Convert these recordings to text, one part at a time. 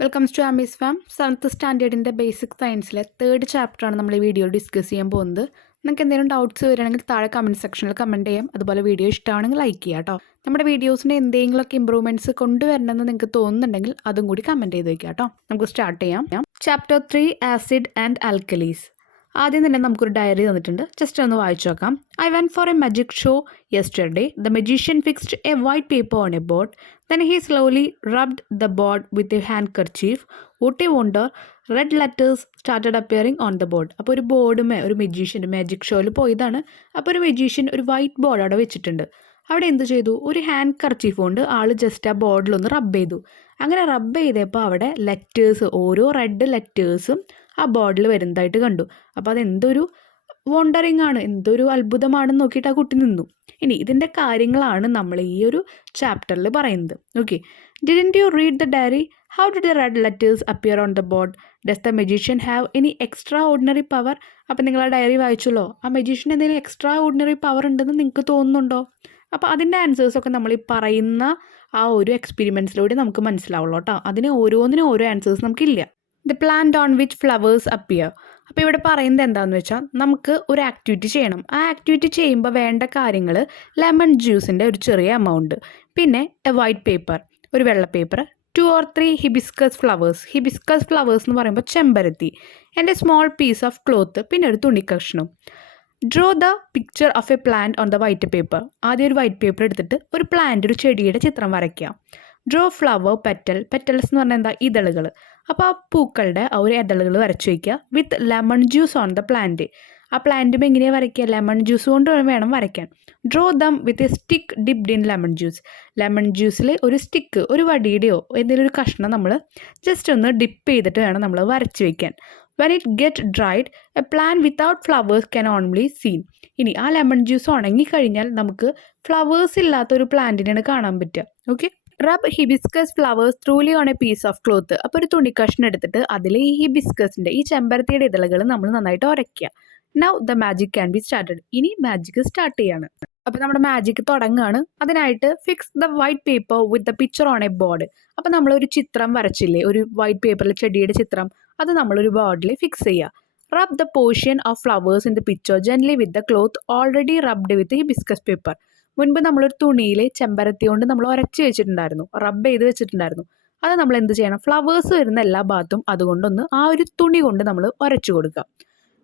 Welcomes to Ami's farm. 7th സ്റ്റാൻഡേർഡിൻ്റെ basic സയൻസിലെ 3rd ചാപ്റ്ററാണ് നമ്മൾ ഈ വീഡിയോ ഡിസ്കസ് ചെയ്യാൻ പോകുന്നത്. നിങ്ങൾക്ക് എന്തെങ്കിലും ഡൗട്ട്സ് വരികയാണെങ്കിൽ താഴെ കമൻറ്റ് സെക്ഷനിൽ കമൻറ്റ് ചെയ്യാം. അതുപോലെ വീഡിയോ ഇഷ്ടമാണെങ്കിൽ ലൈക്ക് ചെയ്യാം കേട്ടോ. നമ്മുടെ വീഡിയോസിൻ്റെ എന്തെങ്കിലുമൊക്കെ ഇമ്പ്രൂവ്മെൻറ്റ്സ് കൊണ്ടുവരണമെന്ന് നിങ്ങൾക്ക് തോന്നുന്നുണ്ടെങ്കിൽ അതും കൂടി കമൻറ്റ് ചെയ്ത് വയ്ക്കാം കേട്ടോ. നമുക്ക് സ്റ്റാർട്ട് ചെയ്യാം. Chapter 3 acid and alkalies. ആദ്യം തന്നെ നമുക്കൊരു ഡയറി തന്നിട്ടുണ്ട്, ജസ്റ്റ് ഒന്ന് വായിച്ചു നോക്കാം. I went for a magic show yesterday. The magician fixed a white paper on a board. Then he slowly rubbed the board with a handkerchief. What a wonder, red letters started appearing on the board. അപ്പോൾ ഒരു ബോർഡുമേ ഒരു magician magic ഷോയിൽ പോയതാണ്. അപ്പോൾ ഒരു magician ഒരു white board അവിടെ വെച്ചിട്ടുണ്ട്. അവിടെ എന്ത് ചെയ്തു, ഒരു ഹാൻഡ് കർച്ചീഫ് കൊണ്ട് ആൾ ജസ്റ്റ് ആ ബോർഡിലൊന്ന് റബ്ബ് ചെയ്തു. അങ്ങനെ റബ്ബ് ചെയ്തപ്പോൾ അവിടെ ലെറ്റേഴ്സ്, ഓരോ റെഡ് ലെറ്റേഴ്സും ആ ബോർഡിൽ വരുന്നതായിട്ട് കണ്ടു. അപ്പോൾ അതെന്തൊരു വണ്ടറിങ് ആണ്, എന്തൊരു അത്ഭുതമാണെന്ന് നോക്കിയിട്ട് ആ കുട്ടി നിന്നു. ഇനി ഇതിൻ്റെ കാര്യങ്ങളാണ് നമ്മൾ ഈ ഒരു ചാപ്റ്ററിൽ പറയുന്നത്. Okay, didn't you read the diary? How did the red letters appear on the board? Does the magician have any extraordinary power? അപ്പം നിങ്ങൾ ആ ഡയറി വായിച്ചല്ലോ, ആ മജീഷ്യൻ എന്തെങ്കിലും എക്സ്ട്രാ ഓർഡിനറി പവർ ഉണ്ടെന്ന് നിങ്ങൾക്ക് തോന്നുന്നുണ്ടോ? അപ്പോൾ അതിൻ്റെ ആൻസേഴ്സൊക്കെ നമ്മൾ ഈ പറയുന്ന ആ ഒരു എക്സ്പെരിമെൻറ്റ്സിലൂടെ നമുക്ക് മനസ്സിലാവുള്ളൂ കേട്ടോ. അതിന് ഓരോന്നിനും ഓരോ ആൻസേഴ്സ് നമുക്കില്ല. The plant on which flowers appear. അപ്പോൾ ഇവിടെ പറയുന്നത് എന്താണെന്ന് വെച്ചാൽ, നമുക്ക് ഒരു ആക്ടിവിറ്റി ചെയ്യണം. ആ ആക്ടിവിറ്റി ചെയ്യുമ്പോൾ വേണ്ട കാര്യങ്ങൾ ലെമൺ ജ്യൂസിൻ്റെ ഒരു ചെറിയ എമൗണ്ട്, പിന്നെ എ വൈറ്റ് പേപ്പർ, ഒരു വെള്ള paper, 2 or 3 hibiscus flowers. Hibiscus flowers എന്ന് പറയുമ്പോൾ ചെമ്പരത്തി, and a small piece of cloth, പിന്നെ ഒരു തുണി കഷ്ണം. Draw the picture of a plant on the white paper. ആദ്യം ഒരു വൈറ്റ് പേപ്പർ എടുത്തിട്ട് ഒരു പ്ലാന്റ്, ഒരു ചെടിയുടെ ചിത്രം വരയ്ക്കുക. ഡ്രോ ഫ്ലവർ പെറ്റൽസ് എന്ന് പറഞ്ഞാൽ എന്താ, ഇതളുകൾ. അപ്പോൾ ആ പൂക്കളുടെ ആ ഒരു ഇതളുകൾ വരച്ചു വയ്ക്കുക. With lemon juice on the plant. ആ പ്ലാന്റും എങ്ങനെയാണ് വരയ്ക്കുക, ലെമൺ ജ്യൂസ് കൊണ്ട് വേണം വരയ്ക്കാൻ. Draw them with a stick dipped in lemon juice. Lemon ജ്യൂസിൽ ഒരു സ്റ്റിക്ക്, ഒരു വടിയുടെയോ എന്തെങ്കിലും ഒരു കഷ്ണം നമ്മൾ ജസ്റ്റ് ഒന്ന് ഡിപ്പ് ചെയ്തിട്ട് വേണം നമ്മൾ വരച്ച് വയ്ക്കാൻ. When it get dried, a plant without flowers can only seen. ഇനി ആ ലെമൺ ജ്യൂസ് ഉണങ്ങിക്കഴിഞ്ഞാൽ നമുക്ക് ഫ്ലവേഴ്സ് ഇല്ലാത്ത ഒരു പ്ലാന്റിനാണ് കാണാൻ പറ്റുക. Okay, rub hibiscus flowers thoroughly on a piece of cloth. അപ്പോൾ ഒരു തുണിക്കഷ്ണം എടുത്തിട്ട് അതിൽ ഈ ഹിബിസ്കസിൻ്റെ, ഈ ചെമ്പരത്തിയുടെ ഇതളുകൾ നമ്മൾ നന്നായിട്ട് ഉരയ്ക്കുക. Now the magic can be started. ഇനി മാജിക് സ്റ്റാർട്ട് ചെയ്യാണ്. അപ്പോൾ നമ്മുടെ മാജിക് തുടങ്ങുകയാണ്. അതിനായിട്ട് fix the white paper with the picture on a board. അപ്പോൾ നമ്മളൊരു ചിത്രം വരച്ചില്ലേ, ഒരു വൈറ്റ് പേപ്പറിൽ ചെടിയുടെ ചിത്രം, അത് നമ്മളൊരു ബോർഡിൽ ഫിക്സ് ചെയ്യുക. Rub the portion of flowers in the picture gently with the cloth already rubbed with hibiscus paper. മുൻപ് നമ്മളൊരു തുണിയിൽ ചെമ്പരത്തി കൊണ്ട് നമ്മൾ ഉരച്ച് വെച്ചിട്ടുണ്ടായിരുന്നു, റബ്ബ് ചെയ്ത് വെച്ചിട്ടുണ്ടായിരുന്നു. അത് നമ്മൾ എന്ത് ചെയ്യണം, ഫ്ലവേഴ്സ് വരുന്ന എല്ലാ ഭാഗത്തും അതുകൊണ്ടൊന്ന് ആ ഒരു തുണി കൊണ്ട് നമ്മൾ ഉരച്ചു കൊടുക്കുക.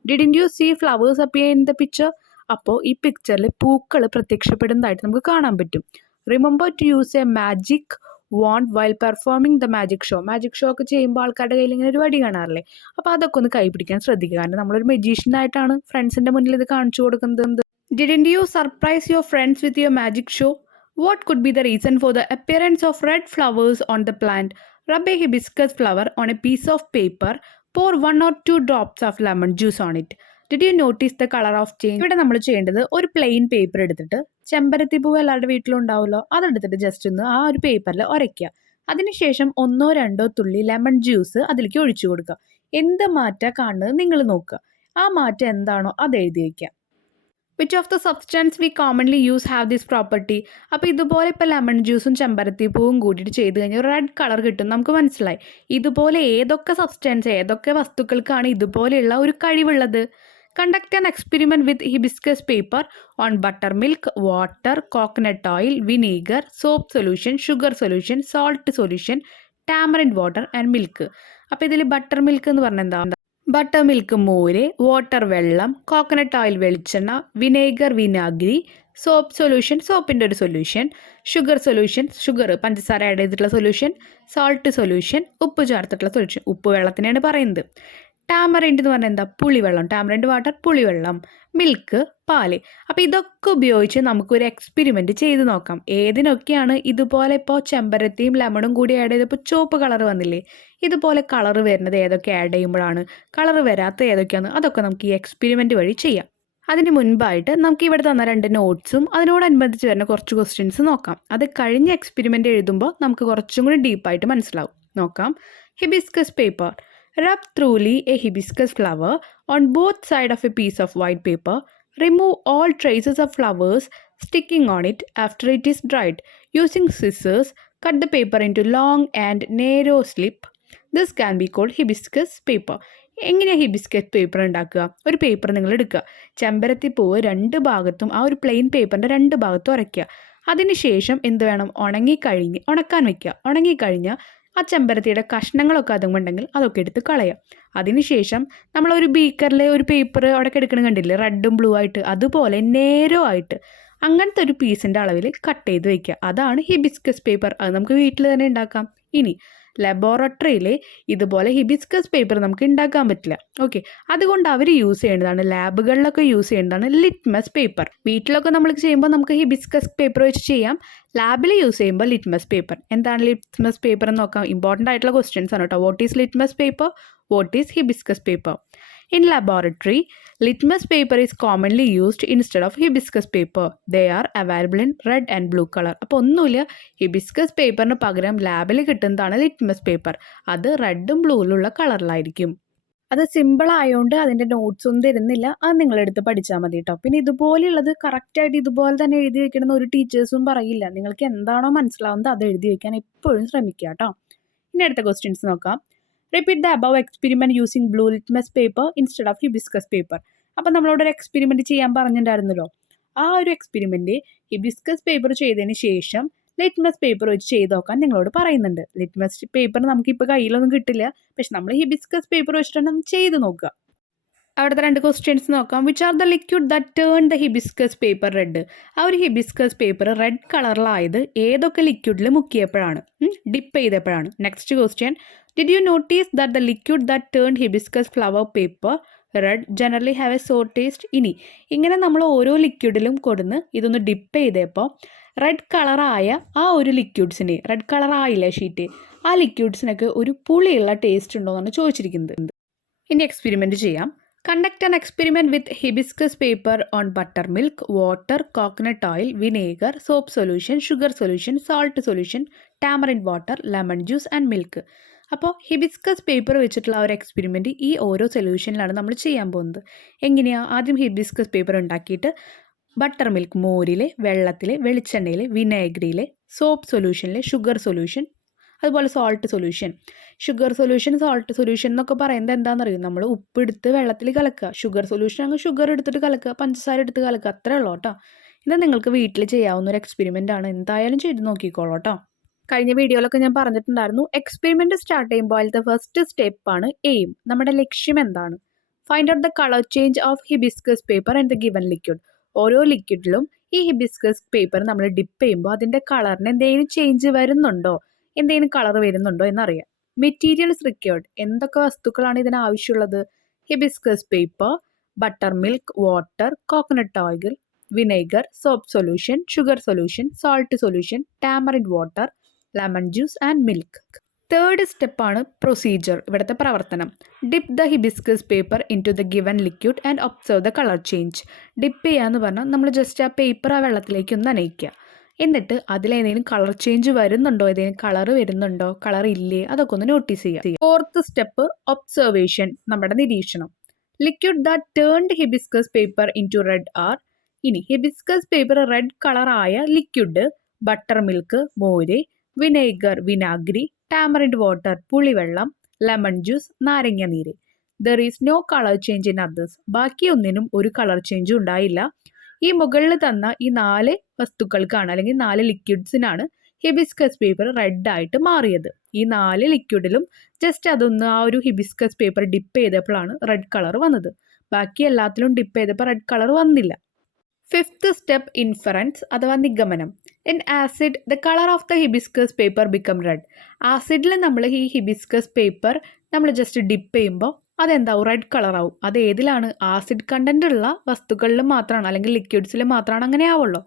Didn't you see flowers appear in the picture? അപ്പോൾ ഈ പിക്ചറിൽ പൂക്കൾ പ്രത്യക്ഷപ്പെടുന്നതായിട്ട് നമുക്ക് കാണാൻ പറ്റും. Remember to use a magic wand while performing the magic show. Magic show ഒക്കെ ചെയ്യുമ്പോൾ ആൾക്കാരുടെ കയ്യിൽ ഇങ്ങനെ ഒരു വടി കാണാറില്ലേ, അപ്പോൾ അതൊക്കെ ഒന്ന് കൈ പിടിക്കാൻ ശ്രദ്ധിക്കുക. കാരണം നമ്മളൊരു മജീഷ്യനായിട്ടാണ് ഫ്രണ്ട്സിൻ്റെ മുന്നിൽ ഇത് കാണിച്ചു കൊടുക്കുന്നത്. Didn't you surprise your friends with your magic show? What could be the reason for the appearance of red flowers on the plant? Rub a hibiscus flower on a piece of paper. Pour 1 or 2 drops of lemon juice on it. Did you notice the color of change? ഇവിടെ നമ്മൾ ചെയ്യേണ്ടത്, ഒരു plain paper എടുത്തിട്ട്, ചെമ്പരത്തി പൂവ് എല്ലാവരുടെ വീട്ടിലും ഉണ്ടാവുമല്ലോ, അതെടുത്തിട്ട് ജസ്റ്റ് ഒന്ന് ആ ഒരു പേപ്പറിൽ ഉരയ്ക്കുക. അതിനുശേഷം 1-2 തുള്ളി ലെമൺ ജ്യൂസ് അതിലേക്ക് ഒഴിച്ചു കൊടുക്കുക. എന്ത് മാറ്റാ കാണുന്നത് നിങ്ങൾ നോക്കുക. ആ മാറ്റം എന്താണോ അത് എഴുതി വയ്ക്കുക. Which of the substance we commonly use have this property. അപ്പോൾ ഇതുപോലെ ഇപ്പോൾ ലെമൺ ജ്യൂസും ചെമ്പരത്തി പൂവും കൂടിയിട്ട് ചെയ്ത് കഴിഞ്ഞാൽ റെഡ് കളർ കിട്ടും, നമുക്ക് മനസ്സിലായി. ഇതുപോലെ ഏതൊക്കെ സബ്സ്റ്റൻസ്, ഏതൊക്കെ വസ്തുക്കൾക്കാണ് ഇതുപോലെയുള്ള ഒരു കഴിവുള്ളത്? Conduct an experiment with hibiscus paper on buttermilk, water, coconut oil, vinegar, soap solution, sugar solution, salt solution, tamarind water and milk. അപ്പോൾ ഇതിൽ ബട്ടർ മിൽക്ക് എന്ന് പറഞ്ഞാൽ എന്താ? ബട്ടർ മിൽക്ക് മോര്, വാട്ടർ വെള്ളം, കോക്കനട്ട് ഓയിൽ വെളിച്ചെണ്ണ, വിനേഗർ വിനാഗിരി, soap solution സോപ്പിൻ്റെ ഒരു സൊല്യൂഷൻ, ഷുഗർ സൊല്യൂഷൻ ഷുഗർ പഞ്ചസാര ആഡ് ചെയ്തിട്ടുള്ള സൊല്യൂഷൻ, സോൾട്ട് സൊല്യൂഷൻ ഉപ്പ് ചേർത്തിട്ടുള്ള സൊല്യൂഷൻ, ഉപ്പ് വെള്ളത്തിനാണ് പറയുന്നത്. ടാമറിൻഡ് എന്ന് പറഞ്ഞാൽ എന്താ? പുളിവെള്ളം, ടാമറിൻഡ് വാട്ടർ പുളിവെള്ളം, മിൽക്ക് പാല്. അപ്പോൾ ഇതൊക്കെ ഉപയോഗിച്ച് നമുക്കൊരു എക്സ്പെരിമെൻറ്റ് ചെയ്ത് നോക്കാം. ഏതിനൊക്കെയാണ് ഇതുപോലെ ഇപ്പോൾ ചെമ്പരത്തിയും ലെമണും കൂടി ആഡ് ചെയ്തപ്പോൾ ചുവപ്പ് കളർ വന്നില്ലേ, ഇതുപോലെ കളർ വരുന്നത് ഏതൊക്കെ ആഡ് ചെയ്യുമ്പോഴാണ്, കളർ വരാത്ത ഏതൊക്കെയാണ്, അതൊക്കെ നമുക്ക് ഈ എക്സ്പെരിമെൻറ്റ് വഴി ചെയ്യാം. അതിന് മുൻപായിട്ട് നമുക്ക് ഇവിടെ തന്ന 2 നോട്ട്സും അതിനോടനുബന്ധിച്ച് വരുന്ന കുറച്ച് ക്വസ്റ്റ്യൻസ് നോക്കാം. അത് കഴിഞ്ഞ് എക്സ്പെരിമെൻറ്റ് എഴുതുമ്പോൾ നമുക്ക് കുറച്ചും കൂടി ഡീപ്പായിട്ട് മനസ്സിലാവും. നോക്കാം. Hibiscus paper. Rub thoroughly a hibiscus flower on both sides of a piece of white paper. Remove all traces of flowers sticking on it after it is dried. Using scissors, cut the paper into long and narrow slip. This can be called hibiscus paper. എങ്ങനെയാണ് hibiscus paper ഉണ്ടാക്കുക? ഒരു paper നിങ്ങൾ എടുക്കുക, ചെമ്പരത്തിപ്പൂവ് 2 ഭാഗത്തും ആ ഒരു plain പേപ്പറിൻ്റെ 2 ഭാഗത്തും ഉരയ്ക്കുക. അതിനുശേഷം എന്ത് വേണം? ഉണക്കാൻ വെക്കുക. ഉണങ്ങിക്കഴിഞ്ഞാൽ ആ ചെമ്പരത്തിയുടെ കഷ്ണങ്ങളൊക്കെ അതുമുണ്ടെങ്കിൽ അതൊക്കെ എടുത്ത് കളയാം. അതിനുശേഷം നമ്മളൊരു ബീക്കറിൽ ഒരു പേപ്പർ അവിടെ എടുക്കണം കണ്ടില്ലേ, റെഡും ബ്ലൂ ആയിട്ട്, അതുപോലെ നേരോ ആയിട്ട് അങ്ങനത്തെ ഒരു പീസിൻ്റെ അളവിൽ കട്ട് ചെയ്ത് വയ്ക്കുക. അതാണ് ഹിബിസ്കസ് പേപ്പർ. അത് നമുക്ക് വീട്ടിൽ തന്നെ ഉണ്ടാക്കാം. ഇനി ലബോറട്ടറിയിൽ ഇതുപോലെ ഹിബിസ്കസ് പേപ്പർ നമുക്ക് ഉണ്ടാക്കാൻ പറ്റില്ല. ഓക്കെ, അതുകൊണ്ട് അവർ യൂസ് ചെയ്യേണ്ടതാണ്, ലാബുകളിലൊക്കെ യൂസ് ചെയ്യേണ്ടതാണ് ലിറ്റ്മസ് പേപ്പർ. വീട്ടിലൊക്കെ നമ്മൾ ചെയ്യുമ്പോൾ നമുക്ക് ഹിബിസ്കസ് പേപ്പർ വെച്ച് ചെയ്യാം. ലാബിൽ യൂസ് ചെയ്യുമ്പോൾ ലിറ്റ്മസ് പേപ്പർ. എന്താണ് ലിറ്റ്മസ് പേപ്പർ എന്ന് നോക്കാം. ഇമ്പോർട്ടൻ്റ് ആയിട്ടുള്ള ക്വസ്റ്റ്യൻസ് ആണ് കേട്ടോ. What is litmus paper? What is hibiscus paper? In laboratory, litmus paper is commonly used instead of hibiscus paper. They are available in red and blue color. അപ്പോൾ ഒന്നുമില്ല, hibiscus പേപ്പറിന് പകരം ലാബിൽ കിട്ടുന്നതാണ് ലിറ്റ്മസ് പേപ്പർ. അത് റെഡും ബ്ലൂയിലുള്ള കളറിലായിരിക്കും. അത് സിമ്പിൾ ആയതുകൊണ്ട് അതിൻ്റെ നോട്ട്സ് ഒന്നും തരുന്നില്ല, അത് നിങ്ങളെടുത്ത് പഠിച്ചാൽ മതി കേട്ടോ. പിന്നെ ഇതുപോലെയുള്ളത് കറക്റ്റായിട്ട് ഇതുപോലെ തന്നെ എഴുതി വെക്കണമെന്ന് ഒരു ടീച്ചേഴ്സും പറയില്ല. നിങ്ങൾക്ക് എന്താണോ മനസ്സിലാവുന്നത് അത് എഴുതി വെക്കാൻ എപ്പോഴും ശ്രമിക്കുക കേട്ടോ. ഇനി അടുത്ത ക്വസ്റ്റ്യൻസ് നോക്കാം. Repeat the above experiment using blue litmus paper instead of hibiscus paper. അപ്പോൾ നമ്മളോട് ഒരു എക്സ്പെരിമെൻറ്റ് ചെയ്യാൻ പറഞ്ഞിട്ടുണ്ടായിരുന്നല്ലോ. ആ ഒരു എക്സ്പെരിമെൻറ്റ് ഹിബിസ്കസ് പേപ്പർ ചെയ്തതിന് ശേഷം ലിറ്റ്മസ് പേപ്പർ വെച്ച് ചെയ്ത് നോക്കാൻ നിങ്ങളോട് പറയുന്നുണ്ട്. ലിറ്റ്മസ് പേപ്പർ നമുക്കിപ്പോൾ കയ്യിലൊന്നും കിട്ടില്ല, പക്ഷെ നമ്മൾ ഹിബിസ്കസ് പേപ്പർ വെച്ചിട്ടാണ് ചെയ്ത് നോക്കുക. അവിടുത്തെ 2 ക്വസ്റ്റ്യൻസ് നോക്കാം. Which are the liquid that turn the hibiscus paper red? ആ ഒരു ഹിബിസ്കസ് പേപ്പർ റെഡ് കളറിലായത് ഏതൊക്കെ ലിക്വിഡിൽ മുക്കിയപ്പോഴാണ്, ഡിപ്പ് ചെയ്തപ്പോഴാണ്? Next question, did you notice that the liquid that turn hibiscus flower paper red generally have a sour taste? ഇനി ഇങ്ങനെ നമ്മൾ ഓരോ ലിക്വിഡിലും കൊടുന്ന് ഇതൊന്ന് ഡിപ്പ് ചെയ്തപ്പോൾ റെഡ് കളറായ ആ ഒരു ലിക്വിഡ്സിന്, റെഡ് കളറായില്ലേ ഷീറ്റ്, ആ ലിക്വിഡ്സിനൊക്കെ ഒരു പുളിയുള്ള ടേസ്റ്റ് ഉണ്ടോ എന്നാണ് ചോദിച്ചിരിക്കുന്നത്. ഇനി എക്സ്പെരിമെൻറ്റ് ചെയ്യാം. Conduct an experiment with hibiscus paper on buttermilk, water, coconut oil, vinegar, soap solution, sugar solution, salt solution, tamarind water, lemon juice and milk. അപ്പോൾ ഹിബിസ്കസ് പേപ്പർ വെച്ചിട്ടുള്ള ഒരു എക്സ്പെരിമെൻറ്റ് ഈ ഓരോ സൊല്യൂഷനിലാണ് നമ്മൾ ചെയ്യാൻ പോകുന്നത്. എങ്ങനെയാണ്? ആദ്യം ഹിബിസ്കസ് പേപ്പർ ഉണ്ടാക്കിയിട്ട് ബട്ടർ മിൽക്ക്, മോരിൽ, വെള്ളത്തിൽ, വെളിച്ചെണ്ണയിൽ, വിനാഗിരിയിൽ, സോപ്പ് സൊല്യൂഷനിൽ, ഷുഗർ സൊല്യൂഷൻ, അതുപോലെ salt solution. Sugar solution, salt solution എന്നൊക്കെ പറയുന്നത് എന്താണെന്നറിയും? നമ്മൾ ഉപ്പെടുത്ത് വെള്ളത്തിൽ കലക്കുക. ഷുഗർ സൊല്യൂഷൻ അങ്ങ് ഷുഗർ എടുത്തിട്ട് കലക്കുക, പഞ്ചസാര എടുത്ത് കലക്കുക, അത്രേ ഉള്ളൂ കേട്ടോ. ഇത് നിങ്ങൾക്ക് വീട്ടിൽ ചെയ്യാവുന്ന ഒരു എക്സ്പെരിമെൻ്റ് ആണ്. എന്തായാലും ചെയ്ത് നോക്കിക്കോളൂ കേട്ടോ. കഴിഞ്ഞ വീഡിയോയിലൊക്കെ ഞാൻ പറഞ്ഞിട്ടുണ്ടായിരുന്നു, എക്സ്പെരിമെൻറ്റ് സ്റ്റാർട്ട് ചെയ്യുമ്പോൾ അതിലത്തെ ഫസ്റ്റ് സ്റ്റെപ്പാണ് എയിം. നമ്മുടെ ലക്ഷ്യം എന്താണ്? Find out the colour change of hibiscus paper and the given liquid. ഓരോ ലിക്വിഡിലും ഈ ഹിബിസ്കസ് പേപ്പർ നമ്മൾ ഡിപ്പ് ചെയ്യുമ്പോൾ അതിൻ്റെ കളറിന് എന്തെങ്കിലും ചേഞ്ച് വരുന്നുണ്ടോ, എന്തെങ്കിലും കളർ വരുന്നുണ്ടോ എന്നറിയാം. മെറ്റീരിയൽസ് റിക്വയർഡ്, എന്തൊക്കെ വസ്തുക്കളാണ് ഇതിന് ആവശ്യമുള്ളത്? Hibiscus paper, buttermilk, water, coconut oil, vinegar, soap solution, sugar solution, salt solution, tamarind water, lemon juice and milk. Third സ്റ്റെപ്പാണ് പ്രൊസീജിയർ, ഇവിടുത്തെ പ്രവർത്തനം. Dip the hibiscus paper into the given liquid and observe the colour change. Dip ചെയ്യാന്ന് പറഞ്ഞാൽ നമ്മൾ just ആ paper ആ വെള്ളത്തിലേക്ക് ഒന്ന് നനയ്ക്കുക. എന്നിട്ട് അതിലേതെങ്കിലും കളർ ചേഞ്ച് വരുന്നുണ്ടോ, ഏതെങ്കിലും കളർ വരുന്നുണ്ടോ, കളർ ഇല്ലേ, അതൊക്കെ ഒന്ന് നോട്ടീസ് ചെയ്യുക. ഫോർത്ത് സ്റ്റെപ്പ് ഒബ്സർവേഷൻ, നമ്മുടെ നിരീക്ഷണം. Liquid that turned hibiscus paper into red are. ഇനി ഹിബിസ്കസ് പേപ്പർ റെഡ് കളറായ ലിക്വിഡ് ബട്ടർ മിൽക്ക്, മോര്, വിനെഗർ, വിനാഗിരി, ടാമറിൻഡ് വാട്ടർ, പുളിവെള്ളം, ലെമൺ ജ്യൂസ്, നാരങ്ങ നീര്. There is no colour change in others. ബാക്കിയൊന്നിനും ഒരു കളർ ചേഞ്ചും ഉണ്ടായില്ല. ഈ മുകളിൽ തന്ന ഈ 4 വസ്തുക്കൾക്കാണ്, അല്ലെങ്കിൽ 4 ലിക്വിഡ്സിനാണ് ഹിബിസ്കസ് പേപ്പർ റെഡായിട്ട് മാറിയത്. ഈ 4 ലിക്വിഡിലും ജസ്റ്റ് അതൊന്ന് ആ ഒരു ഹിബിസ്കസ് പേപ്പർ ഡിപ്പ് ചെയ്തപ്പോഴാണ് റെഡ് കളർ വന്നത്. ബാക്കി എല്ലാത്തിലും ഡിപ്പ് ചെയ്തപ്പോൾ റെഡ് കളർ വന്നില്ല. ഫിഫ്ത്ത് സ്റ്റെപ്പ് ഇൻഫറൻസ് അഥവാ നിഗമനം. In acid the colour of the hibiscus paper become red. ആസിഡിൽ നമ്മൾ ഈ ഹിബിസ്കസ് പേപ്പർ നമ്മൾ ജസ്റ്റ് ഡിപ്പ് ചെയ്യുമ്പോൾ അതെന്താവും? റെഡ് കളറാവും. അത് ഏതിലാണ്? ആസിഡ് കണ്ടൻ്റ് ഉള്ള വസ്തുക്കളിൽ മാത്രമാണ്, അല്ലെങ്കിൽ ലിക്വിഡ്സിൽ മാത്രമാണ് അങ്ങനെ ആവുള്ളൂ.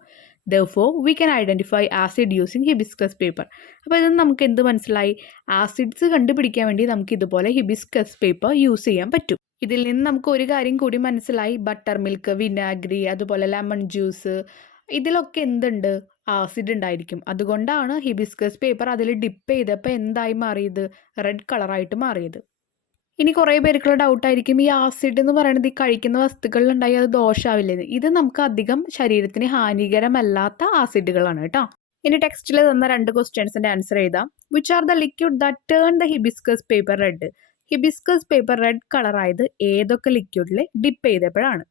Therefore, we can identify acid using hibiscus paper. അപ്പോൾ ഇത് നമുക്ക് എന്ത് മനസ്സിലായി? ആസിഡ്സ് കണ്ടുപിടിക്കാൻ വേണ്ടി നമുക്ക് ഇതുപോലെ ഹിബിസ്കസ് പേപ്പർ യൂസ് ചെയ്യാൻ പറ്റും. ഇതിൽ നിന്ന് നമുക്ക് ഒരു കാര്യം കൂടി മനസ്സിലായി. ബട്ടർ മിൽക്ക്, വിനാഗിരി, അതുപോലെ ലെമൺ ജ്യൂസ്, ഇതിലൊക്കെ എന്തുണ്ട്? ആസിഡ് ഉണ്ടായിരിക്കും. അതുകൊണ്ടാണ് ഹിബിസ്കസ് പേപ്പർ അതിൽ ഡിപ്പ് ചെയ്തപ്പോൾ എന്തായി മാറിയത്? റെഡ് കളറായിട്ട് മാറിയത്. ഇനി കുറേ പേർക്കുള്ള ഡൗട്ടായിരിക്കും, ഈ ആസിഡ് എന്ന് പറയുന്നത് ഈ കഴിക്കുന്ന വസ്തുക്കളിലുണ്ടായി അത് ദോഷമാവില്ലേ? ഇത് നമുക്ക് അധികം ശരീരത്തിന് ഹാനികരമല്ലാത്ത ആസിഡുകളാണ് കേട്ടോ. ഇനി ടെക്സ്റ്റിൽ തന്ന 2 ക്വസ്റ്റ്യൻസിൻ്റെ ആൻസർ എഴുതാം. Which are the liquid that turn the hibiscus paper red? Hibiscus paper red colour ആയത് ഏതൊക്കെ ലിക്വിഡിൽ ഡിപ്പ് ചെയ്തപ്പോഴാണ്?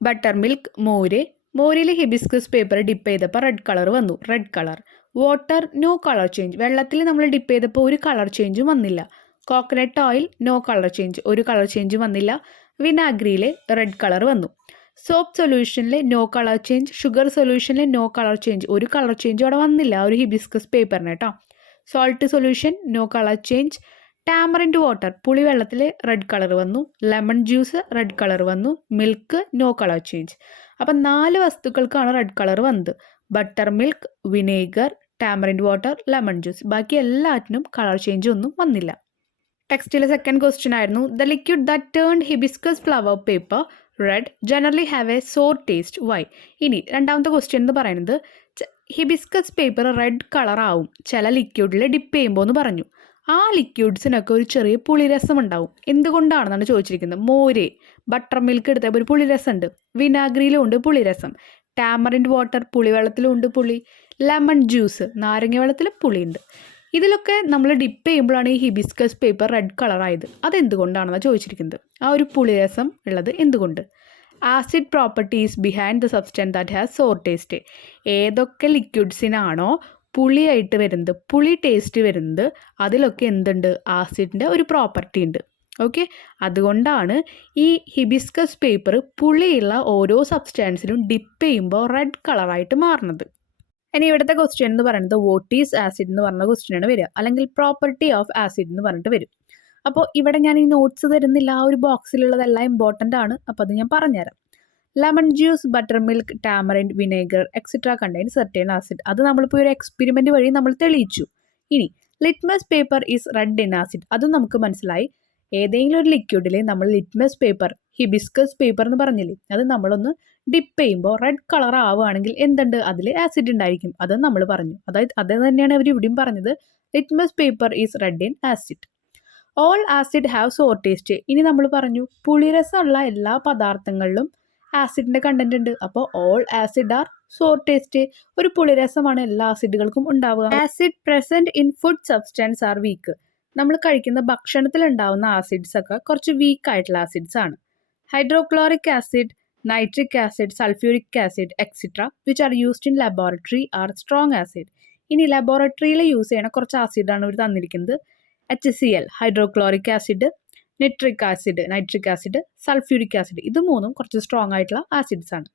ബട്ടർ മിൽക്ക്, മോര്. മോരിൽ ഹിബിസ്കസ് പേപ്പർ ഡിപ്പ് ചെയ്തപ്പോൾ റെഡ് കളർ വന്നു, red colour. Water, no colour change. വെള്ളത്തിൽ നമ്മൾ ഡിപ്പ് ചെയ്തപ്പോൾ ഒരു കളർ ചേഞ്ചും വന്നില്ല. Coconut oil, no colour change, ഒരു കളർ ചേഞ്ചും വന്നില്ല. വിനാഗ്രിയിൽ റെഡ് കളർ വന്നു. സോപ്പ് സൊല്യൂഷനിൽ നോ കളർ ചേഞ്ച്, ഷുഗർ സൊല്യൂഷനിൽ നോ കളർ ചേഞ്ച്, ഒരു കളർ ചേഞ്ചും അവിടെ വന്നില്ല ഒരു ഹിബിസ്കസ് പേപ്പറിന് കേട്ടോ. Salt solution, no colour change. Tamarind water, പുളി വെള്ളത്തിൽ റെഡ് കളർ വന്നു. ലെമൺ ജ്യൂസ്, റെഡ് കളർ വന്നു. Milk, no colour change. അപ്പം 4 വസ്തുക്കൾക്കാണ് റെഡ് കളർ വന്നത്. Butter milk, vinegar, tamarind water, lemon juice. ബാക്കി എല്ലാറ്റിനും കളർ ചേഞ്ച് ഒന്നും വന്നില്ല. ടെക്സ്റ്റിലെ സെക്കൻഡ് ക്വസ്റ്റ്യൻ ആയിരുന്നു the liquid that turned hibiscus flower paper red generally have a sour taste Y? ഇനി രണ്ടാമത്തെ ക്വസ്റ്റ്യൻ എന്ന് പറയുന്നത് ഹിബിസ്കസ് പേപ്പർ റെഡ് കളർ ആവും ചില ലിക്വിഡിൽ ഡിപ്പ് ചെയ്യുമ്പോൾ എന്ന് പറഞ്ഞു. ആ ലിക്വിഡ്സിനൊക്കെ ഒരു ചെറിയ പുളിരസം ഉണ്ടാവും. എന്തുകൊണ്ടാണെന്നാണ് ചോദിച്ചിരിക്കുന്നത്. മോര്, ബട്ടർ മിൽക്ക് എടുത്തപ്പോൾ ഒരു പുളിരസം ഉണ്ട്. വിനാഗ്രിയിലും ഉണ്ട് പുളിരസം. ടാമറിൻഡ് വാട്ടർ, പുളിവെള്ളത്തിലും ഉണ്ട് പുളി. ലെമൺ ജ്യൂസ്, നാരങ്ങ വെള്ളത്തിൽ പുളിയുണ്ട്. ഇതിലൊക്കെ നമ്മൾ ഡിപ്പ് ചെയ്യുമ്പോഴാണ് ഈ ഹിബിസ്കസ് പേപ്പർ റെഡ് കളറായത്. അതെന്തുകൊണ്ടാണെന്നാണ് ചോദിച്ചിരിക്കുന്നത്. ആ ഒരു പുളിരസം ഉള്ളത് എന്തുകൊണ്ട്? Acid properties behind the substance that has sour taste. ഏതൊക്കെ ലിക്വിഡ്സിനാണോ പുളിയായിട്ട് വരുന്നത്, പുളി ടേസ്റ്റ് വരുന്നത്, അതിലൊക്കെ എന്തുണ്ട്? ആസിഡിൻ്റെ ഒരു പ്രോപ്പർട്ടി ഉണ്ട്. ഓക്കെ, അതുകൊണ്ടാണ് ഈ ഹിബിസ്കസ് പേപ്പർ പുളിയുള്ള ഓരോ സബ്സ്റ്റാൻസിലും ഡിപ്പ് ചെയ്യുമ്പോൾ റെഡ് കളറായിട്ട് മാറുന്നത്. ഇനി ഇവിടുത്തെ ക്വസ്റ്റ്യൻ എന്ന് പറയുന്നത് വോട്ട് ഈസ് ആസിഡ് എന്ന് പറഞ്ഞ ക്വസ്റ്റ്യനാണ് വരിക, അല്ലെങ്കിൽ പ്രോപ്പർട്ടി ഓഫ് ആസിഡ് എന്ന് പറഞ്ഞിട്ട് വരും. അപ്പോൾ ഇവിടെ ഞാൻ ഈ നോട്ട്സ് തരുന്നില്ല, ആ ഒരു ബോക്സിലുള്ളതെല്ലാം ഇമ്പോർട്ടൻ്റ് ആണ്. അപ്പോൾ അത് ഞാൻ പറഞ്ഞുതരാം. Lemon juice, butter milk, tamarind, vinegar etcetera contain certain acid. അത് നമ്മളിപ്പോൾ ഒരു എക്സ്പെരിമെൻറ്റ് വഴി നമ്മൾ തെളിയിച്ചു. ഇനി litmus paper is red in acid. അതും നമുക്ക് മനസ്സിലായി. ഏതെങ്കിലും ഒരു ലിക്വിഡിൽ നമ്മൾ ലിറ്റ്മസ് പേപ്പർ, ഹിബിസ്കസ് പേപ്പർ എന്ന് പറഞ്ഞില്ലേ, അത് നമ്മളൊന്ന് ഡിപ്പ് ചെയ്യുമ്പോൾ റെഡ് കളർ ആവുകയാണെങ്കിൽ എന്തുണ്ട്? അതിൽ ആസിഡ് ഉണ്ടായിരിക്കും. അത് നമ്മൾ പറഞ്ഞു. അതായത് അത് തന്നെയാണ് അവർ ഇവിടെയും പറഞ്ഞത്. Litmus paper is red in acid. All acid have sour taste. ഇനി നമ്മൾ പറഞ്ഞു പുളിരസമുള്ള എല്ലാ പദാർത്ഥങ്ങളിലും ആസിഡിൻ്റെ കണ്ടന്റ് ഉണ്ട്. അപ്പോൾ all acid are sour taste. ഒരു പുളിരസമാണ് എല്ലാ ആസിഡുകൾക്കും ഉണ്ടാവുക. Acid present in food substance are weak. നമ്മൾ കഴിക്കുന്ന ഭക്ഷണത്തിൽ ഉണ്ടാവുന്ന ആസിഡ്സ് ഒക്കെ കുറച്ച് വീക്ക് ആയിട്ടുള്ള ആസിഡ്സ് ആണ്. Hydrochloric acid, nitric acid, sulphuric acid etcetera which are used in laboratory are strong acid. ഇനി ലബോറട്ടറിയിൽ യൂസ് ചെയ്യണ കുറച്ച് ആസിഡാണ് ഇവർ തന്നിരിക്കുന്നത്. HCl hydrochloric acid, nitric acid nitric acid, sulphuric acid. ഇത് മൂന്നും കുറച്ച് സ്ട്രോങ് ആയിട്ടുള്ള ആസിഡ്സ് ആണ്.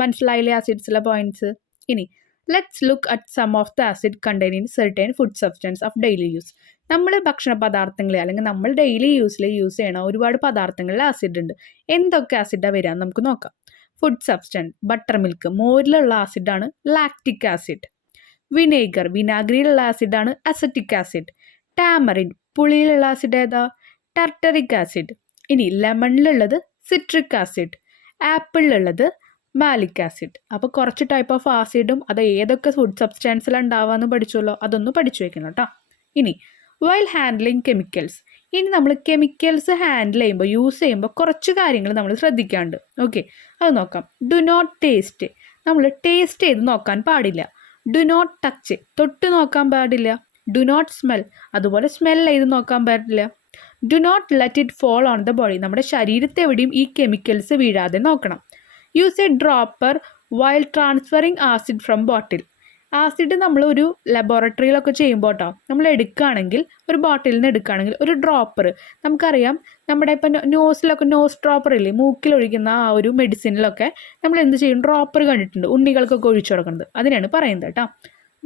മനസ്സിലായില്ലേ ആസിഡ്സിലെ പോയിന്റ്സ്? ഇനി let's look at some of the acid contain in certain food substance of daily use. നമ്മൾ ഭക്ഷണ പദാർത്ഥങ്ങളിൽ അല്ലെങ്കിൽ നമ്മൾ ഡെയിലി യൂസിൽ യൂസ് ചെയ്യണ ഒരുപാട് പദാർത്ഥങ്ങളിൽ ആസിഡ് ഉണ്ട്. എന്തൊക്കെ ആസിഡാണ് വരിക നമുക്ക് നോക്കാം. ഫുഡ് സബ്സ്റ്റൻസ്, ബട്ടർ മിൽക്ക്, മോരിലുള്ള ആസിഡാണ് ലാക്റ്റിക് ആസിഡ്. വിനേഗർ, വിനാഗ്രിയിലുള്ള ആസിഡാണ് അസറ്റിക് ആസിഡ്. ടാമറിൻ, പുളിയിലുള്ള ആസിഡ് ഏതാ? Tartaric acid. ഇനി ലെമണിലുള്ളത് സിട്രിക് ആസിഡ്. ആപ്പിളിലുള്ളത് മാലിക് ആസിഡ്. അപ്പോൾ കുറച്ച് ടൈപ്പ് ഓഫ് ആസിഡും അത് ഏതൊക്കെ ഫുഡ് സബ്സ്റ്റാൻസിലാണ് ഉണ്ടാവാമെന്ന് പഠിച്ചല്ലോ, അതൊന്ന് പഠിച്ചു വെക്കണം കേട്ടോ. ഇനി വൈൽ ഹാൻഡ്ലിങ് കെമിക്കൽസ്. ഇനി നമ്മൾ കെമിക്കൽസ് ഹാൻഡിൽ ചെയ്യുമ്പോൾ, യൂസ് ചെയ്യുമ്പോൾ കുറച്ച് കാര്യങ്ങൾ നമ്മൾ ശ്രദ്ധിക്കാണ്ട്. ഓക്കെ, അത് നോക്കാം. Do not taste. നമ്മൾ ടേസ്റ്റ് ചെയ്ത് നോക്കാൻ പാടില്ല. ഡു നോട്ട് ടച്ച്, തൊട്ട് നോക്കാൻ പാടില്ല. ഡു നോട്ട് സ്മെൽ, അതുപോലെ സ്മെൽ ചെയ്ത് നോക്കാൻ പാടില്ല. Do not let it fall on the body. നമ്മുടെ ശരീരത്തെ എവിടെയും ഈ കെമിക്കൽസ് വീഴാതെ നോക്കണം. Use a dropper while transferring acid from bottle. Acid നമ്മൾ ഒരു ലബോറട്ടറിയിലൊക്കെ ചെയ്യുമ്പോൾ കേട്ടോ, നമ്മൾ എടുക്കുകയാണെങ്കിൽ ഒരു ബോട്ടിലിൽ നിന്ന് എടുക്കുകയാണെങ്കിൽ ഒരു ഡ്രോപ്പർ, നമുക്കറിയാം നമ്മുടെ ഇപ്പം നോസിലൊക്കെ നോസ് ഡ്രോപ്പർ ഇല്ലേ, മൂക്കിലൊഴിക്കുന്ന ആ ഒരു മെഡിസിനിലൊക്കെ നമ്മൾ എന്ത് ചെയ്യും? ഡ്രോപ്പർ കണ്ടിട്ടുണ്ട്, ഉണ്ണികൾക്കൊക്കെ ഒഴിച്ചു കൊടുക്കുന്നത്. അതിനാണ് പറയുന്നത് കേട്ടോ.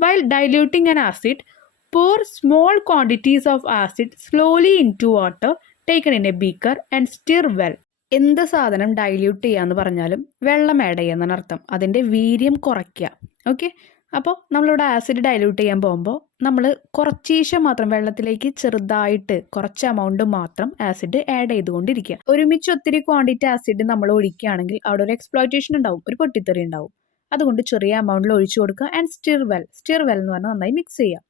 While diluting an acid, pour small quantities of acid slowly into water taken in a beaker and stir well. എന്ത് സാധനം ഡൈല്യൂട്ട് ചെയ്യാന്ന് പറഞ്ഞാലും വെള്ളം ആഡ് ചെയ്യാന്നാണ് അർത്ഥം. അതിൻ്റെ വീര്യം കുറയ്ക്കുക. ഓക്കെ, അപ്പോൾ നമ്മളിവിടെ ആസിഡ് ഡൈല്യൂട്ട് ചെയ്യാൻ പോകുമ്പോൾ നമ്മൾ കുറച്ചീശം മാത്രം വെള്ളത്തിലേക്ക് ചെറുതായിട്ട് കുറച്ച് എമൗണ്ട് മാത്രം ആസിഡ് ആഡ് ചെയ്തുകൊണ്ടിരിക്കുക. ഒരുമിച്ച് ഒത്തിരി ക്വാണ്ടിറ്റി ആസിഡ് നമ്മൾ ഒഴിക്കുകയാണെങ്കിൽ അവിടെ ഒരു എക്സ്പ്ലോയിറ്റേഷൻ ഉണ്ടാവും, ഒരു പൊട്ടിത്തെറി ഉണ്ടാവും. അതുകൊണ്ട് ചെറിയ എമൗണ്ടിൽ ഒഴിച്ചു കൊടുക്കുക. And stir well. Stir well എന്ന് പറഞ്ഞാൽ നന്നായി മിക്സ് ചെയ്യുക.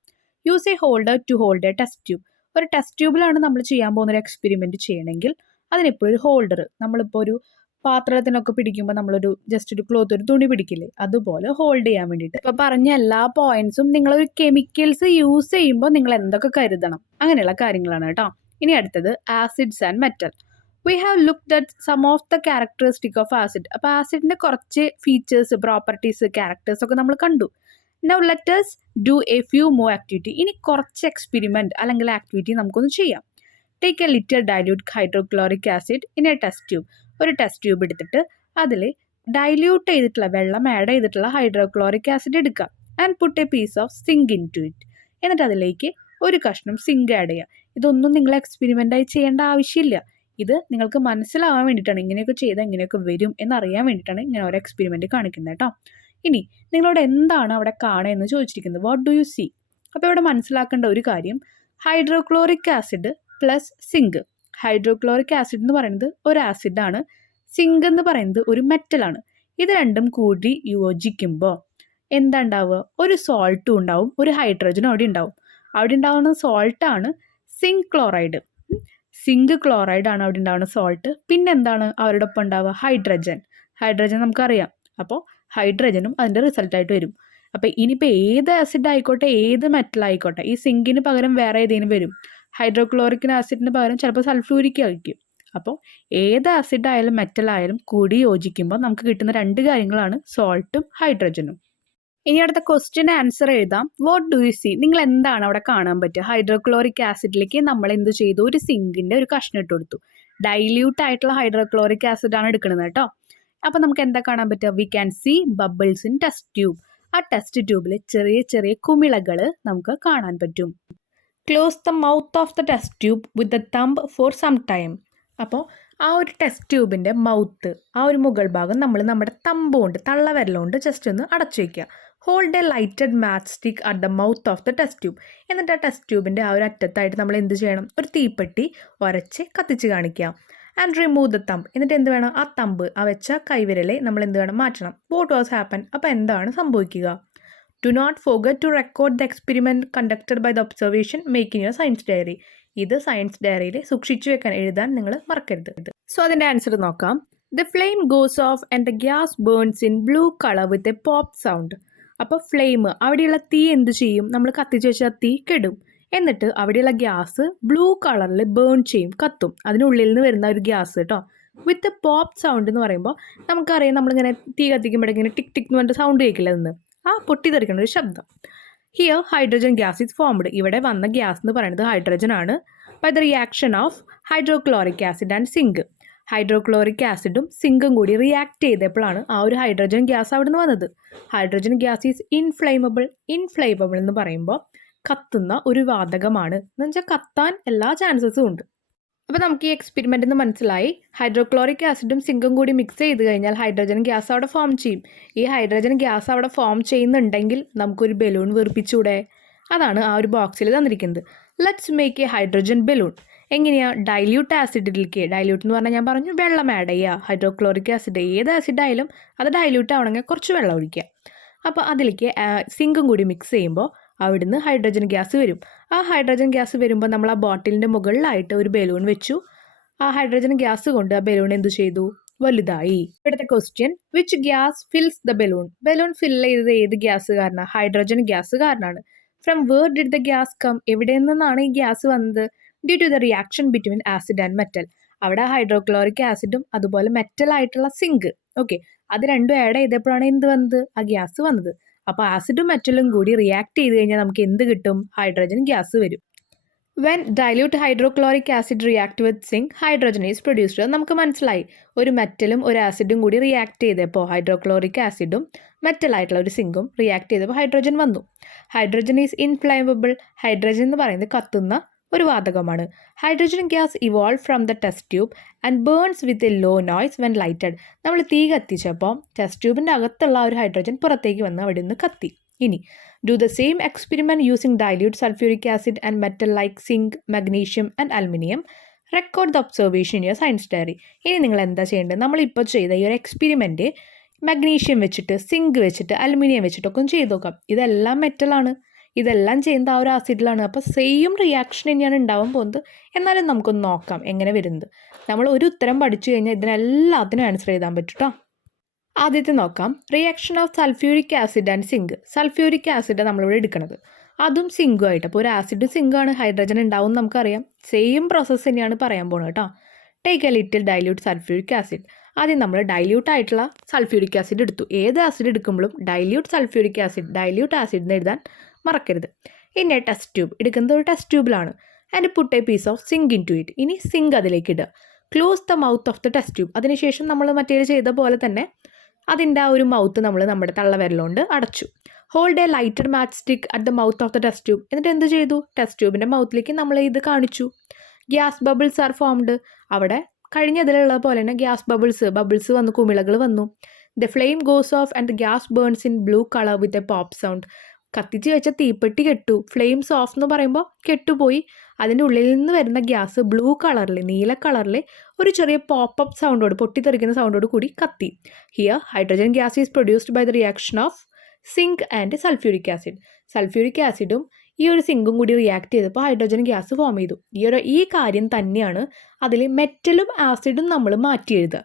Use a holder to hold a test tube. ഒരു ടെസ്റ്റ് ട്യൂബിലാണ് നമ്മൾ ചെയ്യാൻ പോകുന്ന ഒരു എക്സ്പെരിമെൻറ്റ് ചെയ്യണമെങ്കിൽ അതിനെപ്പോഴും ഒരു ഹോൾഡർ, നമ്മളിപ്പോൾ ഒരു പാത്രത്തിനൊക്കെ പിടിക്കുമ്പോൾ നമ്മളൊരു ജസ്റ്റ് ഒരു ക്ലോത്ത് ഒരു തുണി പിടിക്കില്ലേ, അതുപോലെ ഹോൾഡ് ചെയ്യാൻ വേണ്ടിയിട്ട്. ഇപ്പോൾ പറഞ്ഞ എല്ലാ പോയിന്റ്സും നിങ്ങളൊരു കെമിക്കൽസ് യൂസ് ചെയ്യുമ്പോൾ നിങ്ങൾ എന്തൊക്കെ കരുതണം, അങ്ങനെയുള്ള കാര്യങ്ങളാണ് കേട്ടോ. ഇനി അടുത്തത് acids and metal. We have looked at some of the characteristic of acid. അപ്പോൾ ആസിഡിൻ്റെ കുറച്ച് ഫീച്ചേഴ്സ്, പ്രോപ്പർട്ടീസ്, ക്യാരക്ടേഴ്സ് ഒക്കെ നമ്മൾ കണ്ടു. Now let us do a few more activity. ഇനി കുറച്ച് എക്സ്പെരിമെൻറ്റ് അല്ലെങ്കിൽ ആക്ടിവിറ്റി നമുക്കൊന്ന് ചെയ്യാം. Take a little dilute hydrochloric acid in a test tube. ഒരു ടെസ്റ്റ് ട്യൂബ് എടുത്തിട്ട് അതിൽ ഡൈല്യൂട്ട് ചെയ്തിട്ടുള്ള വെള്ളം ആഡ് ചെയ്തിട്ടുള്ള ഹൈഡ്രോക്ലോറിക് ആസിഡ് എടുക്കുക. And put a piece of zinc into it. എന്നിട്ട് അതിലേക്ക് ഒരു കഷ്ണം സിങ്ക് ആഡ് ചെയ്യുക. ഇതൊന്നും നിങ്ങൾ എക്സ്പെരിമെൻ്റായി ചെയ്യേണ്ട ആവശ്യമില്ല. ഇത് നിങ്ങൾക്ക് മനസ്സിലാവാൻ വേണ്ടിയിട്ടാണ്, ഇങ്ങനെയൊക്കെ ചെയ്താൽ ഇങ്ങനെയൊക്കെ വരും എന്നറിയാൻ വേണ്ടിയിട്ടാണ് ഇങ്ങനെ ഓരോ എക്സ്പെരിമെൻറ്റ് കാണിക്കുന്നത് കേട്ടോ. ഇനി നിങ്ങളോട് എന്താണ് അവിടെ കാണുക എന്ന് ചോദിച്ചിരിക്കുന്നത്. What do you see? അപ്പോൾ ഇവിടെ മനസ്സിലാക്കേണ്ട ഒരു കാര്യം, hydrochloric acid plus zinc. Hydrochloric acid എന്ന് പറയുന്നത് ഒരു ആസിഡാണ്, സിങ്ക് എന്ന് പറയുന്നത് ഒരു മെറ്റലാണ്. ഇത് രണ്ടും കൂടി യോജിക്കുമ്പോൾ എന്താ ഉണ്ടാവുക? ഒരു സോൾട്ടും ഉണ്ടാവും, ഒരു ഹൈഡ്രജനും അവിടെ ഉണ്ടാവും. അവിടെ ഉണ്ടാവുന്ന സോൾട്ടാണ് സിങ്ക് ക്ലോറൈഡ്. സിങ്ക് ക്ലോറൈഡ് ആണ് അവിടെ ഉണ്ടാവുന്ന സോൾട്ട്. പിന്നെന്താണ് അവരുടെ ഒപ്പം ഉണ്ടാവുക? ഹൈഡ്രജൻ. ഹൈഡ്രജൻ നമുക്കറിയാം. അപ്പോൾ ഹൈഡ്രജനും അതിൻ്റെ റിസൾട്ടായിട്ട് വരും. അപ്പോൾ ഇനിയിപ്പോൾ ഏത് ആസിഡ് ആയിക്കോട്ടെ, ഏത് മെറ്റൽ ആയിക്കോട്ടെ, ഈ സിങ്കിന് പകരം വേറെ ഏതെങ്കിലും വരും. ഹൈഡ്രോക്ലോറിക് ആസിഡിന് പകരം ചിലപ്പോൾ സൾഫ്യൂരിക് ആയിരിക്കും. അപ്പോൾ ഏത് ആസിഡ് ആയാലും മെറ്റൽ ആയാലും കൂടി യോജിക്കുമ്പോൾ നമുക്ക് കിട്ടുന്ന രണ്ട് കാര്യങ്ങളാണ് സോൾട്ടും ഹൈഡ്രജനും. ഇനി അടുത്ത ക്വസ്റ്റ്യൻ ആൻസർ എഴുതാം. What do you see? നിങ്ങൾ എന്താണ് അവിടെ കാണാൻ പറ്റുക? ഹൈഡ്രോക്ലോറിക് ആസിഡിലേക്ക് നമ്മൾ എന്ത് ചെയ്തു? ഒരു സിങ്കിൻ്റെ ഒരു കഷ്ണം ഇട്ട് കൊടുത്തു. ഡൈല്യൂട്ട് ആയിട്ടുള്ള ഹൈഡ്രോക്ലോറിക് ആസിഡാണ് എടുക്കുന്നത് കേട്ടോ. അപ്പോൾ നമുക്ക് എന്താ കാണാൻ പറ്റുക? We can see bubbles in test tube. ആ ടെസ്റ്റ് ട്യൂബിൽ ചെറിയ ചെറിയ കുമിളകൾ നമുക്ക് കാണാൻ പറ്റും. Close the mouth of the test tube with the thumb for some time. അപ്പോൾ ആ ഒരു ടെസ്റ്റ് ട്യൂബിൻ്റെ മൗത്ത്, ആ ഒരു മുകൾ ഭാഗം നമ്മൾ നമ്മുടെ തമ്പ് കൊണ്ട്, തള്ളവിരലുകൊണ്ട് ജസ്റ്റ് ഒന്ന് അടച്ചു വയ്ക്കുക. Hold a lighted match stick at the mouth of the test tube. എന്നിട്ട് ആ ടെസ്റ്റ് ട്യൂബിൻ്റെ ആ ഒരു അറ്റത്തായിട്ട് നമ്മൾ എന്ത് ചെയ്യണം? ഒരു തീപ്പെട്ടി ഉരച്ച് കത്തിച്ച് കാണിക്കുക. And remove the thumb. എന്നിട്ട് എന്ത് വേണം? ആ തമ്പ്, ആ വെച്ച കൈവിരലെ നമ്മൾ എന്ത് വേണം? മാറ്റണം. What was happen? അപ്പോൾ എന്താണ് സംഭവിക്കുക? Do not forget to record the experiment conducted by the observation make in your science diary. ഇത് സയൻസ് ഡയറിയിൽ സൂക്ഷിച്ചു വെക്കാൻ, എഴുതാൻ നിങ്ങൾ മറക്കരുത്. സോ അതിൻ്റെ ആൻസർ നോക്കാം. The flame goes off and the gas burns in blue colour with a pop sound. അപ്പോൾ ഫ്ലെയിം, അവിടെയുള്ള തീ എന്ത് ചെയ്യും? നമ്മൾ കത്തിച്ച് വെച്ചാൽ തീ കെടും. എന്നിട്ട് അവിടെയുള്ള ഗ്യാസ് ബ്ലൂ കളറിൽ ബേൺ ചെയ്യും, കത്തും. അതിനുള്ളിൽ നിന്ന് വരുന്ന ഒരു ഗ്യാസ് കേട്ടോ. വിത്ത് പോപ്പ് സൗണ്ട് എന്ന് പറയുമ്പോൾ നമുക്കറിയാം, നമ്മളിങ്ങനെ തീ കത്തിക്കുമ്പോഴേക്കിങ്ങനെ ടിക് ടിക് എന്ന് പറഞ്ഞിട്ട് സൗണ്ട് കേൾക്കില്ല എന്ന്, ആ പൊട്ടിത്തെറിക്കുന്ന ഒരു ശബ്ദം. Here hydrogen gas is formed. ഇവിടെ വന്ന ഗ്യാസ് എന്ന് പറയുന്നത് ഹൈഡ്രജൻ ആണ്. By the reaction of hydrochloric acid and zinc. Hydrochloric ആസിഡും സിങ്കും കൂടി റിയാക്ട് ചെയ്തപ്പോഴാണ് ആ ഒരു ഹൈഡ്രജൻ ഗ്യാസ് അവിടെ നിന്ന് വന്നത്. Hydrogen gas is inflammable. Inflammable എന്ന് പറയുമ്പോൾ കത്തുന്ന ഒരു വാതകമാണ്, എന്ന് വെച്ചാൽ കത്താൻ എല്ലാ ചാൻസസും ഉണ്ട്. അപ്പോൾ നമുക്ക് ഈ എക്സ്പെരിമെൻ്റ് എന്ന് മനസ്സിലായി. ഹൈഡ്രോക്ലോറിക് ആസിഡും സിങ്കും കൂടി മിക്സ് ചെയ്ത് കഴിഞ്ഞാൽ ഹൈഡ്രജൻ ഗ്യാസ് അവിടെ ഫോം ചെയ്യും. ഈ ഹൈഡ്രജൻ ഗ്യാസ് അവിടെ ഫോം ചെയ്യുന്നുണ്ടെങ്കിൽ നമുക്കൊരു ബലൂൺ വീർപ്പിച്ചൂടെ? അതാണ് ആ ഒരു ബോക്സിൽ തന്നിരിക്കുന്നത്. Let's make A hydrogen balloon. എങ്ങനെയാണ്? ഡൈല്യൂട്ട് ആസിഡിലേക്ക്, ഡൈല്യൂട്ട് എന്ന് പറഞ്ഞാൽ ഞാൻ പറഞ്ഞു വെള്ളം ആഡ് ചെയ്യുക. ഹൈഡ്രോക്ലോറിക് ആസിഡ് ഏത് ആസിഡ് ആയാലും അത് ഡൈല്യൂട്ട് ആവണമെങ്കിൽ കുറച്ച് വെള്ളം ഒഴിക്കുക. അപ്പോൾ അതിലേക്ക് സിങ്കും കൂടി മിക്സ് ചെയ്യുമ്പോൾ അവിടുന്ന് ഹൈഡ്രജൻ ഗ്യാസ് വരും. ആ ഹൈഡ്രജൻ ഗ്യാസ് വരുമ്പോൾ നമ്മൾ ആ ബോട്ടിലിൻ്റെ മുകളിലായിട്ട് ഒരു ബലൂൺ വെച്ചു. ആ ഹൈഡ്രജൻ ഗ്യാസ് കൊണ്ട് ആ ബലൂൺ എന്ത് ചെയ്തു? വലുതായി. ഇവിടുത്തെ question, which gas fills the balloon? Balloon fill ചെയ്തത് ഏത് ഗ്യാസ് കാരണമാണ്? ഹൈഡ്രജൻ ഗ്യാസ് കാരണമാണ്. From where did the gas come? എവിടെ നിന്നാണ് ഈ ഗ്യാസ് വന്നത്? Due to the reaction between acid and metal. അവിടെ ഹൈഡ്രോക്ലോറിക് ആസിഡും അതുപോലെ മെറ്റൽ ആയിട്ടുള്ള സിങ്ക്, ഓക്കെ, അത് രണ്ടും ആഡ് ചെയ്തപ്പോഴാണ് എന്ത് വന്നത്? ആ ഗ്യാസ് വന്നത്. അപ്പോൾ ആസിഡും മെറ്റലും കൂടി റിയാക്ട് ചെയ്ത് കഴിഞ്ഞാൽ നമുക്ക് എന്ത് കിട്ടും? ഹൈഡ്രജൻ ഗ്യാസ് വരും. When dilute hydrochloric acid react with zinc, hydrogen is produced. നമുക്ക് മനസ്സിലായി, ഒരു മെറ്റലും ഒരു ആസിഡും കൂടി റിയാക്ട് ചെയ്തപ്പോൾ ഹൈഡ്രോക്ലോറിക് ആസിഡും മെറ്റലായിട്ടുള്ള ഒരു സിങ്കും റിയാക്ട് ചെയ്തപ്പോൾ ഹൈഡ്രജൻ വന്നു. Hydrogen is inflammable. ഹൈഡ്രജൻ എന്ന് പറയുന്നത് കത്തുന്ന ഒരു വാതകമാണ്. Hydrogen gas evolve from the test tube and burns with a low noise when lighted. നമ്മൾ തീ കത്തിച്ചപ്പോൾ ടെസ്റ്റ് ട്യൂബിൻ്റെ അകത്തുള്ള ഒരു ഹൈഡ്രജൻ പുറത്തേക്ക് വന്ന് അവിടെ നിന്ന് കത്തി. ഇനി do the same experiment using dilute sulphuric acid and metal like zinc, magnesium and aluminium. Record the observation in your science diary. ഇനി നിങ്ങൾ എന്താ ചെയ്യേണ്ടത്? നമ്മളിപ്പോൾ ചെയ്ത ഈ ഒരു എക്സ്പെരിമെൻറ്റ് മഗ്നീഷ്യം വെച്ചിട്ട്, സിങ്ക് വെച്ചിട്ട്, അലുമിനിയം വെച്ചിട്ടൊക്കെ ഒന്ന് ചെയ്ത് നോക്കാം. ഇതെല്ലാം മെറ്റലാണ്. ഇതെല്ലാം ചെയ്യുന്നത് ആ ഒരു ആസിഡിലാണ്. അപ്പോൾ സെയിം റിയാക്ഷൻ തന്നെയാണ് ഉണ്ടാവാൻ പോകുന്നത്. എന്നാലും നമുക്കൊന്ന് നോക്കാം എങ്ങനെ വരുന്നത്. നമ്മൾ ഒരു ഉത്തരം പഠിച്ചു കഴിഞ്ഞാൽ ഇതിനെല്ലാത്തിനും ആൻസർ എഴുതാൻ പറ്റും കേട്ടോ. ആദ്യത്തെ നോക്കാം. Reaction of sulphuric acid and zinc. Sulphuric acid നമ്മളിവിടെ എടുക്കുന്നത്, അതും സിങ്കുമായിട്ട്. അപ്പോൾ ഒരു ആസിഡും സിങ്കാണ്, ഹൈഡ്രജൻ ഉണ്ടാവും നമുക്കറിയാം. സെയിം പ്രോസസ്സ് തന്നെയാണ് പറയാൻ പോകുന്നത് കേട്ടോ. Take A little dilute sulphuric acid. ആദ്യം നമ്മൾ ഡൈല്യൂട്ട് ആയിട്ടുള്ള സൾഫ്യൂരിക് ആസിഡ് എടുത്തു. ഏത് ആസിഡ് എടുക്കുമ്പോഴും dilute sulphuric acid, dilute acid എന്ന് എഴുതാൻ മറക്കരുത്. ഇനി ടെസ്റ്റ് ട്യൂബ് എടുക്കുന്നത് ഒരു ടെസ്റ്റ് ട്യൂബിലാണ്. And put a piece of zinc into it. ഇനി സിങ്ക് അതിലേക്ക് ഇടുക. Close the mouth of the test tube. അതിനുശേഷം നമ്മൾ മറ്റേ ചെയ്ത പോലെ തന്നെ അതിൻ്റെ ആ ഒരു മൗത്ത് നമ്മൾ നമ്മുടെ തള്ളവിരലുകൊണ്ട് അടച്ചു. Hold a lighted match stick at the mouth of the test tube. എന്നിട്ട് എന്ത് ചെയ്തു? ടെസ്റ്റ് ട്യൂബിൻ്റെ മൗത്തിലേക്ക് നമ്മൾ ഇത് കാണിച്ചു. Gas bubbles are formed. അവിടെ കഴിഞ്ഞതിലുള്ള പോലെ തന്നെ ഗ്യാസ് ബബിൾസ് വന്നു, കുമിളകൾ വന്നു. The flame goes off and the gas burns in blue colour with a pop sound. കത്തിച്ച് വെച്ച തീപ്പെട്ടി കെട്ടു. ഫ്ലെയിംസ് ഓഫ് എന്ന് പറയുമ്പോൾ കെട്ടുപോയി. അതിൻ്റെ ഉള്ളിൽ നിന്ന് വരുന്ന ഗ്യാസ് ബ്ലൂ കളറിൽ, നീല കളറിൽ ഒരു ചെറിയ പോപ്പപ്പ് സൗണ്ടോട്, പൊട്ടിത്തെറിക്കുന്ന സൗണ്ടോട് കൂടി കത്തി. Here hydrogen gas is produced by the reaction of zinc and sulphuric acid. Sulphuric ആസിഡും ഈ ഒരു സിങ്കും കൂടി റിയാക്ട് ചെയ്തപ്പോൾ ഹൈഡ്രജൻ ഗ്യാസ് ഫോം ചെയ്തു. ഈ കാര്യം തന്നെയാണ് അതിൽ മെറ്റലും ആസിഡും നമ്മൾ മാറ്റി എഴുതുക.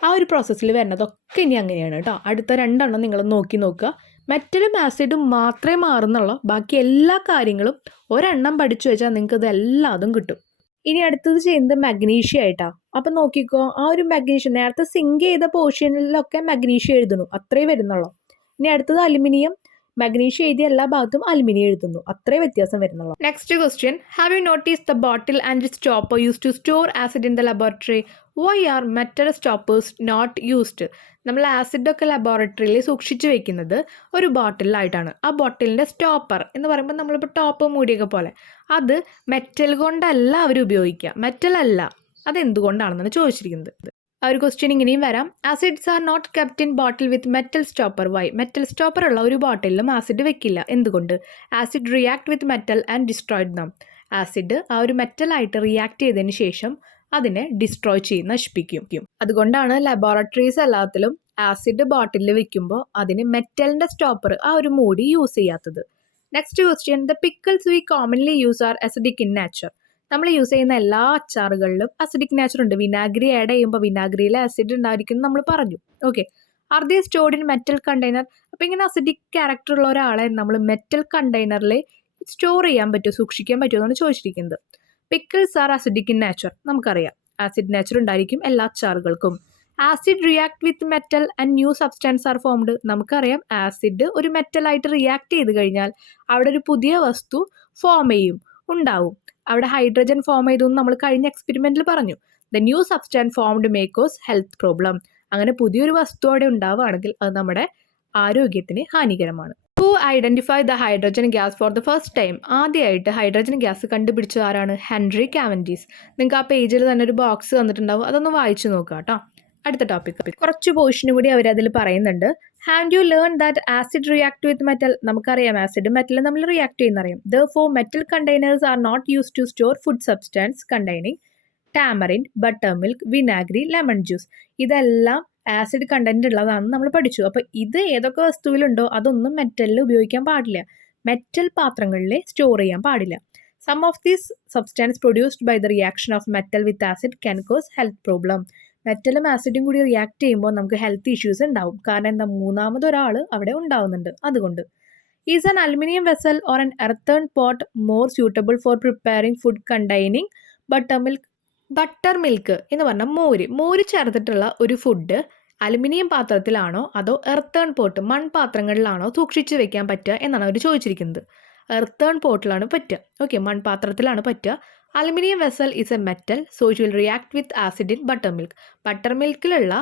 ആ ഒരു പ്രോസസ്സിൽ വരുന്നതൊക്കെ ഇനി അങ്ങനെയാണ് കേട്ടോ. അടുത്ത രണ്ടെണ്ണം നിങ്ങൾ നോക്കുക. മെറ്റലും ആസിഡും മാത്രമേ മാറുന്നുള്ളൂ. ബാക്കി എല്ലാ കാര്യങ്ങളും ഒരെണ്ണം പഠിച്ചു വെച്ചാൽ നിങ്ങൾക്ക് ഇത് എല്ലാതും കിട്ടും. ഇനി അടുത്തത് ചെയ്യുന്നത് മഗ്നീഷ്യം ആയിട്ടാണ്. അപ്പം നോക്കിക്കോ, ആ ഒരു മഗ്നീഷ്യം നേരത്തെ സിങ്ക് ചെയ്ത പോർഷനിലൊക്കെ മഗ്നീഷ്യം എഴുതുന്നു, അത്രേ വരുന്നുള്ളൂ. ഇനി അടുത്തത് അലുമിനിയം. മഗ്നീഷ്യം എഴുതിയ എല്ലാ ഭാഗത്തും അലുമിനിയം എഴുതുന്നു, അത്രേ വ്യത്യാസം വരുന്നുള്ളൂ. Next question. Have you notice the bottle and stopper use to store acid in the laboratory? Why are metal stoppers not used? നമ്മൾ ആസിഡൊക്കെ ലബോറട്ടറിയിൽ സൂക്ഷിച്ച് വെക്കുന്നത് ഒരു ബോട്ടിലായിട്ടാണ്. ആ ബോട്ടിലിൻ്റെ സ്റ്റോപ്പർ എന്ന് പറയുമ്പോൾ നമ്മളിപ്പോൾ ടോപ്പ് മൂടിയൊക്കെ പോലെ, അത് മെറ്റൽ കൊണ്ടല്ല അവർ ഉപയോഗിക്കുക, മെറ്റൽ അല്ല. അതെന്തുകൊണ്ടാണെന്നാണ് ചോദിച്ചിരിക്കുന്നത്. ആ ഒരു ക്വസ്റ്റ്യൻ ഇങ്ങനെയും വരാം. Acids are not kept in bottle with metal stopper. Why? Metal stopper ഉള്ള ഒരു ബോട്ടിലും ആസിഡ് വെക്കില്ല. എന്തുകൊണ്ട്? Acid react with metal and destroyed them. Acid ആ ഒരു മെറ്റലായിട്ട് റിയാക്ട് ചെയ്തതിന് ശേഷം അതിനെ ഡിസ്ട്രോയ് ചെയ്ത് നശിപ്പിക്കും. അതുകൊണ്ടാണ് ലബോറട്ടറീസ് എല്ലാത്തിലും ആസിഡ് ബോട്ടിലിൽ വെക്കുമ്പോൾ അതിന് മെറ്റലിൻ്റെ സ്റ്റോപ്പർ, ആ ഒരു മൂടി യൂസ് ചെയ്യാത്തത്. Next question. The pickles we commonly use are acidic in nature. നമ്മൾ യൂസ് ചെയ്യുന്ന എല്ലാ അച്ചാറുകളിലും അസിഡിക് നാച്ചർ ഉണ്ട്. വിനാഗിരി ആഡ് ചെയ്യുമ്പോൾ വിനാഗിരിയിൽ ആസിഡ് ഉണ്ടായിരിക്കും നമ്മൾ പറഞ്ഞു. Okay. Are they stored in metal container? അപ്പോൾ ഇങ്ങനെ അസിഡിക് ക്യാരക്ടർ ഉള്ള ഒരാളെ നമ്മൾ മെറ്റൽ കണ്ടെയ്നറിൽ സ്റ്റോർ ചെയ്യാൻ പറ്റുമോ, സൂക്ഷിക്കാൻ പറ്റുമോ എന്നാണ് ചോദിച്ചിരിക്കുന്നത്. Pickles are acidic in nature. നമുക്കറിയാം ആസിഡ് നാച്ചർ ഉണ്ടായിരിക്കും എല്ലാ അച്ചാറുകൾക്കും. Acid react with metal and new substance are formed. നമുക്കറിയാം ആസിഡ് ഒരു മെറ്റലായിട്ട് റിയാക്ട് ചെയ്ത് കഴിഞ്ഞാൽ അവിടെ ഒരു പുതിയ വസ്തു ഫോം ചെയ്യും, ഉണ്ടാവും. അവിടെ ഹൈഡ്രജൻ ഫോം ചെയ്തു എന്ന് നമ്മൾ കഴിഞ്ഞ എക്സ്പെരിമെൻറ്റിൽ പറഞ്ഞു. The new substance formed may cause health problem. അങ്ങനെ പുതിയൊരു വസ്തു അവിടെ ഉണ്ടാവുകയാണെങ്കിൽ അത് നമ്മുടെ ആരോഗ്യത്തിന് ഹാനികരമാണ്. Who identify the hydrogen gas for the first time? ആദ്യമായിട്ട് ഹൈഡ്രജൻ ഗ്യാസ് കണ്ടുപിടിച്ചത് ആരാണ്? Henry Cavendish. നിങ്ങൾക്ക് ആ പേജിൽ തന്നെ ഒരു ബോക്സ് തന്നിട്ടുണ്ടാവും, അതൊന്ന് വായിച്ചു നോക്കുക കേട്ടോ. അടുത്ത ടോപ്പിക് കുറച്ച് പോർഷനും കൂടി അവരതിൽ പറയുന്നുണ്ട്. Have you learn that acid react with metal? നമുക്കറിയാം ആസിഡ് മെറ്റൽ നമ്മൾ റിയാക്ട് ചെയ്യുന്നറിയാം. Therefore metal containers are not use to store food substance containing tamarind, butter milk, വിനാഗിരി, ലെമൺ ജ്യൂസ്. ഇതെല്ലാം ആസിഡ് കണ്ടന്റ് ഉള്ളതാണെന്ന് നമ്മൾ പഠിച്ചു. അപ്പോൾ ഇത് ഏതൊക്കെ വസ്തുവിലുണ്ടോ അതൊന്നും മെറ്റലിൽ ഉപയോഗിക്കാൻ പാടില്ല. മെറ്റൽ പാത്രങ്ങളിൽ സ്റ്റോർ ചെയ്യാൻ പാടില്ല. Some of these substance produced by the reaction of metal with acid can cause health problem. മെറ്റലും ആസിഡും കൂടി റിയാക്ട് ചെയ്യുമ്പോൾ നമുക്ക് ഹെൽത്ത് ഇഷ്യൂസ് ഉണ്ടാവും. കാരണം എന്താ? മൂന്നാമതൊരാൾ അവിടെ ഉണ്ടാവുന്നുണ്ട്. അതുകൊണ്ട് is an aluminium vessel or an earthen pot more suitable for preparing food containing butter milk? Butter milk എന്ന് പറഞ്ഞാൽ മോര് ചേർത്തിട്ടുള്ള ഒരു ഫുഡ് അലുമിനിയം പാത്രത്തിലാണോ അതോ എർത്തേൺ പോട്ട് മൺപാത്രങ്ങളിലാണോ സൂക്ഷിച്ച് വെക്കാൻ പറ്റുക എന്നാണ് അവർ ചോദിച്ചിരിക്കുന്നത്. എർത്തേൺ പോട്ടിലാണ് പറ്റുക. ഓക്കെ, മൺപാത്രത്തിലാണ് പറ്റുക. Aluminium vessel is a metal, so it will react with acid in butter milk. Butter മിൽക്കിലുള്ള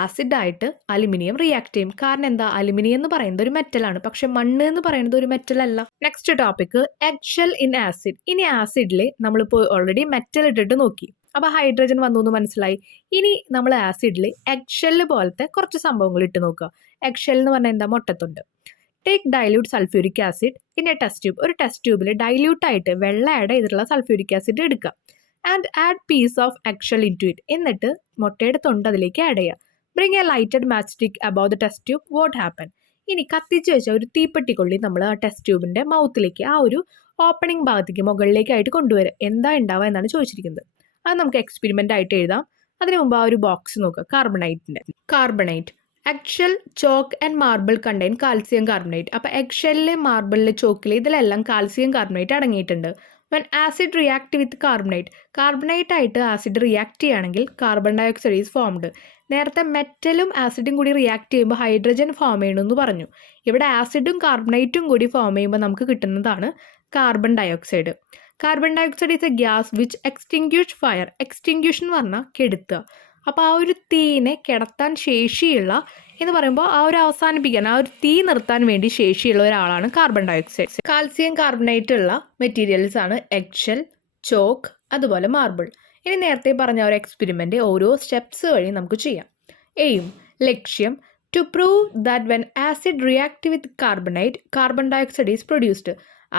ആസിഡായിട്ട് അലുമിനിയം റിയാക്ട് ചെയ്യും. കാരണം എന്താ? അലുമിനിയം എന്ന് പറയുന്നത് ഒരു മെറ്റലാണ്, പക്ഷെ മണ്ണ് എന്ന് പറയുന്നത് ഒരു മെറ്റൽ അല്ല. Next topic egg shell in acid. ഇനി ആസിഡിൽ നമ്മളിപ്പോൾ ഓൾറെഡി മെറ്റൽ ഇട്ടിട്ട് നോക്കി, അപ്പോൾ ഹൈഡ്രജൻ വന്നു എന്ന് മനസ്സിലായി. ഇനി നമ്മൾ ആസിഡിൽ എഗ് ഷെല്ല് പോലത്തെ കുറച്ച് സംഭവങ്ങൾ ഇട്ട് നോക്കുക. എഗ് ഷെൽ എന്ന് പറഞ്ഞാൽ എന്താ? മുട്ടത്തുണ്ട്. Take dilute sulphuric acid in a test tube. ഒരു ടെസ്റ്റ് ട്യൂബിൽ ഡൈല്യൂട്ടായിട്ട് വെള്ളം ആഡ് ചെയ്തിട്ടുള്ള സൾഫ്യൂരിക് ആസിഡ് എടുക്കുക. And add piece of egg shell into it. എന്നിട്ട് മുട്ടയുടെ തൊണ്ട് അതിലേക്ക് ആഡ് ചെയ്യുക. Bring a lighted match stick above the test tube. What happen? ഇനി കത്തിച്ച് വെച്ച ഒരു തീപ്പെട്ടിക്കൊള്ളി നമ്മൾ ആ ടെസ്റ്റ് ട്യൂബിൻ്റെ മൗത്തിലേക്ക് ആ ഒരു ഓപ്പണിംഗ് ഭാഗത്തേക്ക് മുകളിലേക്കായിട്ട് കൊണ്ടുവരിക. എന്താ ഉണ്ടാവുക എന്നാണ് ചോദിച്ചിരിക്കുന്നത്. അത് നമുക്ക് എക്സ്പെരിമെൻ്റ് ആയിട്ട് എഴുതാം. അതിനു മുമ്പ് ആ ഒരു ബോക്സ് നോക്കുക. Carbonate eggshell, chalk and marble contain calcium carbonate. അപ്പോൾ എഗ്ഷെല്ലിൽ, മാർബിളിൽ, ചോക്കിൽ ഇതിലെല്ലാം കാൽസ്യം കാർബണേറ്റ് അടങ്ങിയിട്ടുണ്ട്. When acid react with carbonate ആയിട്ട് ആസിഡ് റിയാക്ട് ചെയ്യുകയാണെങ്കിൽ carbon dioxide is formed. നേരത്തെ മെറ്റലും ആസിഡും കൂടി റിയാക്ട് ചെയ്യുമ്പോൾ ഹൈഡ്രജൻ ഫോം ചെയ്യണമെന്ന് പറഞ്ഞു. ഇവിടെ ആസിഡും കാർബണേറ്റും കൂടി ഫോം ചെയ്യുമ്പോൾ നമുക്ക് കിട്ടുന്നതാണ് carbon dioxide. Carbon dioxide is a gas which extinguish fire. Extinction എന്ന് പറഞ്ഞാൽ കെടുത്തുക. അപ്പോൾ ആ ഒരു തീനെ കെടത്താൻ ശേഷിയുള്ള എന്ന് പറയുമ്പോൾ ആ ഒരു അവസാനിപ്പിക്കാൻ, ആ ഒരു തീ നിർത്താൻ വേണ്ടി ശേഷിയുള്ള ഒരാളാണ് carbon dioxide. Calcium carbonate ഉള്ള മെറ്റീരിയൽസ് ആണ് എഗ്ഷെൽ, ചോക്ക്, അതുപോലെ മാർബിൾ. ഇനി നേരത്തെ പറഞ്ഞ ഒരു എക്സ്പെരിമെൻ്റ് ഓരോ സ്റ്റെപ്സ് വഴി നമുക്ക് ചെയ്യാം. ലക്ഷ്യം to prove that when acid react with carbon dioxide is produced.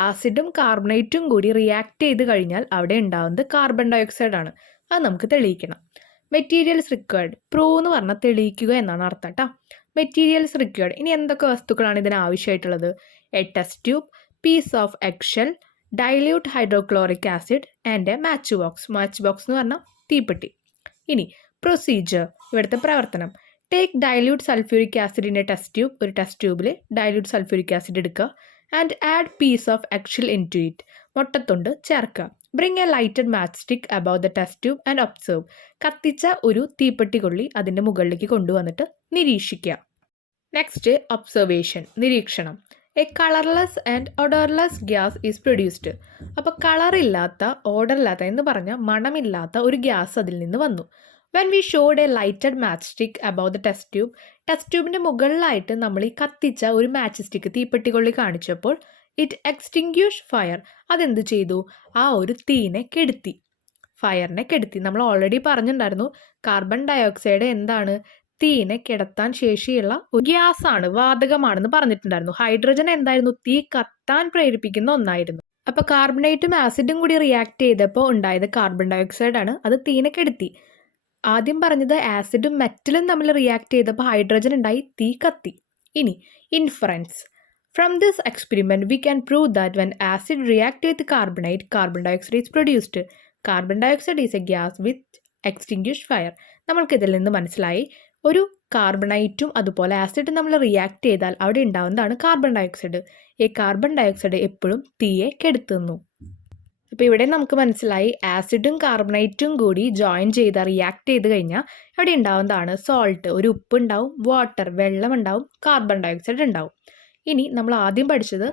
ആസിഡും കാർബണേറ്റും കൂടി റിയാക്ട് ചെയ്ത് കഴിഞ്ഞാൽ അവിടെ ഉണ്ടാകുന്നത് കാർബൺ ഡൈ ഓക്സൈഡ് ആണ്. അത് നമുക്ക് തെളിയിക്കണം. Materials required. പ്രൂവ് എന്ന് പറഞ്ഞാൽ തെളിയിക്കുക എന്നാണ് അർത്ഥം കേട്ടോ. Materials required. ഇനി എന്തൊക്കെ വസ്തുക്കളാണ് ഇതിന് ആവശ്യമായിട്ടുള്ളത്? A test tube, piece of eggshell, dilute hydrochloric acid and a match box എന്ന് പറഞ്ഞാൽ തീപ്പെട്ടി. ഇനി പ്രൊസീജിയർ, ഇവിടുത്തെ പ്രവർത്തനം. Take dilute sulphuric acid in a test tube. ഒരു ടെസ്റ്റ് ട്യൂബിൽ ഡൈല്യൂട്ട് സൾഫ്യൂരിക് ആസിഡ് എടുക്കുക. And add piece of eggshell into it. മുട്ടത്തൊണ്ട് ചേർക്കുക. Bring a lighted match stick above the test tube and observe. കത്തിച്ച ഒരു തീപ്പെട്ടി കൊള്ളി അതിൻ്റെ മുകളിലേക്ക് കൊണ്ടുവന്നിട്ട് നിരീക്ഷിക്കുക. നെക്സ്റ്റ് ഒബ്സർവേഷൻ, നിരീക്ഷണം. A colourless and odourless gas is produced. അപ്പോൾ കളറില്ലാത്ത, ഓഡറില്ലാത്ത എന്ന് പറഞ്ഞാൽ മണമില്ലാത്ത ഒരു ഗ്യാസ് അതിൽ നിന്ന് വന്നു. When we showed a lighted match stick above the test ട്യൂബിൻ്റെ മുകളിലായിട്ട് നമ്മൾ ഈ കത്തിച്ച ഒരു മാച്ച് സ്റ്റിക്ക്, തീപ്പെട്ടിക്കൊള്ളി കാണിച്ചപ്പോൾ ഇറ്റ് എക്സ്റ്റിങ്ക്യൂഷ് ഫയർ. അതെന്ത് ചെയ്തു? ആ ഒരു തീനെ കെടുത്തി, ഫയറിനെ കെടുത്തി. നമ്മൾ ഓൾറെഡി പറഞ്ഞിട്ടുണ്ടായിരുന്നു കാർബൺ ഡൈ ഓക്സൈഡ് എന്താണ്? തീനെ കെടത്താൻ ശേഷിയുള്ള ഗ്യാസ് ആണ്, വാതകമാണെന്ന് പറഞ്ഞിട്ടുണ്ടായിരുന്നു. ഹൈഡ്രജൻ എന്തായിരുന്നു? തീ കത്താൻ പ്രേരിപ്പിക്കുന്ന ഒന്നായിരുന്നു. അപ്പോൾ കാർബണേറ്റും ആസിഡും കൂടി റിയാക്ട് ചെയ്തപ്പോൾ ഉണ്ടായത് കാർബൺ ഡൈ ഓക്സൈഡ് ആണ്. അത് തീനെ കെടുത്തി. ആദ്യം പറഞ്ഞത് ആസിഡും മെറ്റലും തമ്മിൽ റിയാക്ട് ചെയ്തപ്പോൾ ഹൈഡ്രജൻ ഉണ്ടായി, തീ കത്തി. ഇനി inference. From this experiment, we can prove that when acid reacts with carbon dioxide is produced. Carbon dioxide is a gas with extinguished fire. നമ്മൾക്കിതിൽ നിന്ന് മനസ്സിലായി ഒരു കാർബണൈറ്റും അതുപോലെ ആസിഡും നമ്മൾ റിയാക്ട് ചെയ്താൽ അവിടെ ഉണ്ടാകുന്നതാണ് കാർബൺ ഡയോക്സൈഡ്. ഈ കാർബൺ ഡയോക്സൈഡ് എപ്പോഴും തീയെ കെടുത്തുന്നു. അപ്പോൾ ഇവിടെ നമുക്ക് മനസ്സിലായി ആസിഡും കാർബണൈറ്റും കൂടി ജോയിൻ ചെയ്ത് റിയാക്ട് ചെയ്ത് കഴിഞ്ഞാൽ അവിടെ ഉണ്ടാകുന്നതാണ് സോൾട്ട്. ഒരു ഉപ്പ് ഉണ്ടാവും, വാട്ടർ വെള്ളം ഉണ്ടാവും, കാർബൺ ഡയോക്സൈഡ് ഉണ്ടാവും. ഇനി നമ്മൾ ആദ്യം പഠിച്ചത്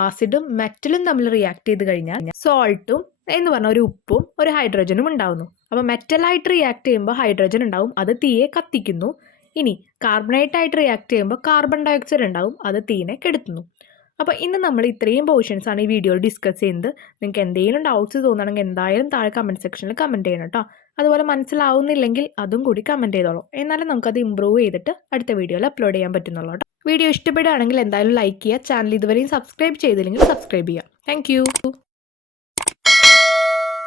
ആസിഡും മെറ്റലും തമ്മിൽ റിയാക്ട് ചെയ്ത് കഴിഞ്ഞാൽ സോൾട്ടും എന്ന് പറഞ്ഞാൽ ഒരു ഉപ്പും ഒരു ഹൈഡ്രജനും ഉണ്ടാവുന്നു. അപ്പോൾ മെറ്റലായിട്ട് റിയാക്ട് ചെയ്യുമ്പോൾ ഹൈഡ്രജൻ ഉണ്ടാവും, അത് തീയെ കത്തിക്കുന്നു. ഇനി കാർബണേറ്റായിട്ട് റിയാക്ട് ചെയ്യുമ്പോൾ കാർബൺ ഡയോക്സൈഡ് ഉണ്ടാവും, അത് തീനെ കെടുത്തുന്നു. അപ്പോൾ ഇന്ന് നമ്മൾ ഇത്രയും പോർഷൻസാണ് ഈ വീഡിയോയിൽ ഡിസ്കസ് ചെയ്യുന്നത്. നിങ്ങൾക്ക് എന്തെങ്കിലും ഡൗട്ട്സ് തോന്നുകയാണെങ്കിൽ എന്തായാലും താഴെ കമൻറ്റ് സെക്ഷനിൽ കമൻറ്റ് ചെയ്യണം കേട്ടോ. അതുപോലെ മനസ്സിലാവുന്നില്ലെങ്കിൽ അതും കൂടി കമൻറ്റ് ചെയ്തോളൂ. എന്നാലും നമുക്കത് ഇമ്പ്രൂവ് ചെയ്തിട്ട് അടുത്ത വീഡിയോയിൽ അപ്ലോഡ് ചെയ്യാൻ പറ്റുന്നുള്ളൂ കേട്ടോ. വീഡിയോ ഇഷ്ടപ്പെടുകയാണെങ്കിൽ എന്തായാലും ലൈക്ക് ചെയ്യുക. ചാനൽ ഇതുവരെയും സബ്സ്ക്രൈബ് ചെയ്തില്ലെങ്കിൽ സബ്സ്ക്രൈബ് ചെയ്യുക. താങ്ക്